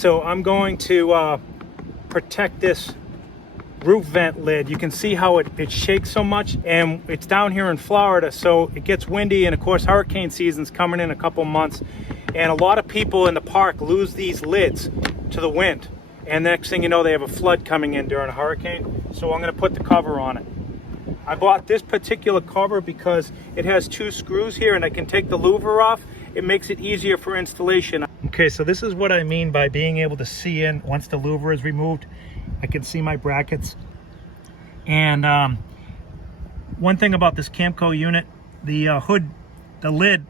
So I'm going to protect this roof vent lid. You can see how it shakes so much, and it's down here in Florida, so it gets windy, and of course hurricane season's coming in a couple months, and a lot of people in the park lose these lids to the wind, and next thing you know they have a flood coming in during a hurricane. So I'm going to put the cover on it. I bought this particular cover because it has 2 screws here and I can take the louver off. It makes it easier for installation. Okay, so this is what I mean by being able to see in once the louver is removed. I can see my brackets. And one thing about this Camco unit, the lid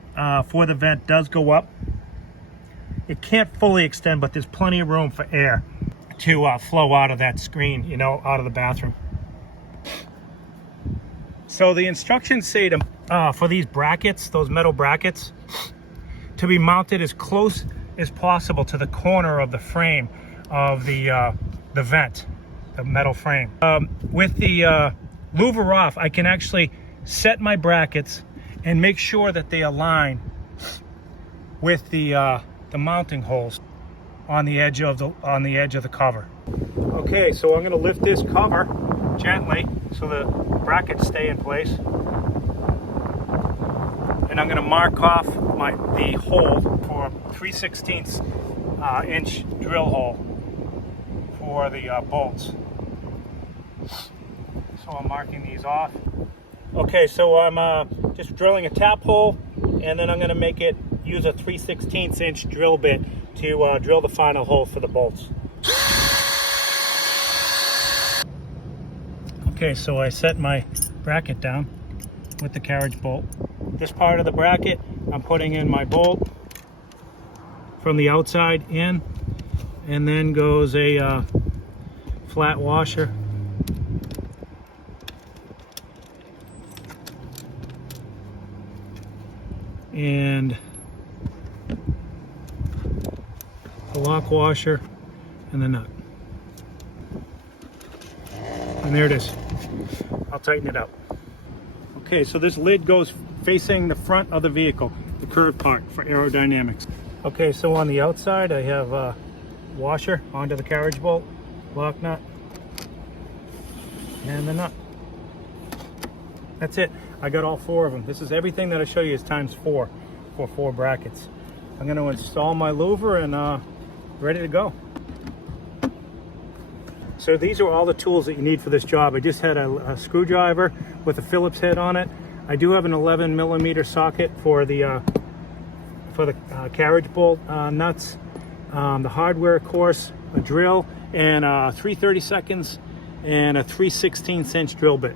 for the vent does go up. It can't fully extend, but there's plenty of room for air to flow out of that screen, you know, out of the bathroom. So the instructions say to for these brackets, those metal brackets, to be mounted as close as possible to the corner of the frame of the vent, the metal frame. With the louver off, I can actually set my brackets and make sure that they align with the mounting holes on the edge of the cover. Okay, so I'm going to lift this cover gently so the brackets stay in place, and I'm going to mark off the hole for 3/16 inch drill hole for the bolts. So I'm marking these off. Okay, so I'm just drilling a tap hole, and then I'm going to use a 3/16 inch drill bit to drill the final hole for the bolts. Okay, so I set my bracket down with the carriage bolt. This part of the bracket, I'm putting in my bolt from the outside in, and then goes a flat washer. And a lock washer and the nut. And there it is. I'll tighten it up. Okay, so this lid goes facing the front of the vehicle, the curved part for aerodynamics. Okay, so on the outside I have a washer onto the carriage bolt, lock nut, and the nut. That's it. I got all 4 of them. This is everything that I show you is times 4 for 4 brackets. I'm going to install my louver and ready to go. So these are all the tools that you need for this job. I just had a screwdriver with a Phillips head on it. I do have an 11mm socket for the carriage bolt nuts. The hardware, of course, a drill, and 3/32 and a 3/16 inch drill bit.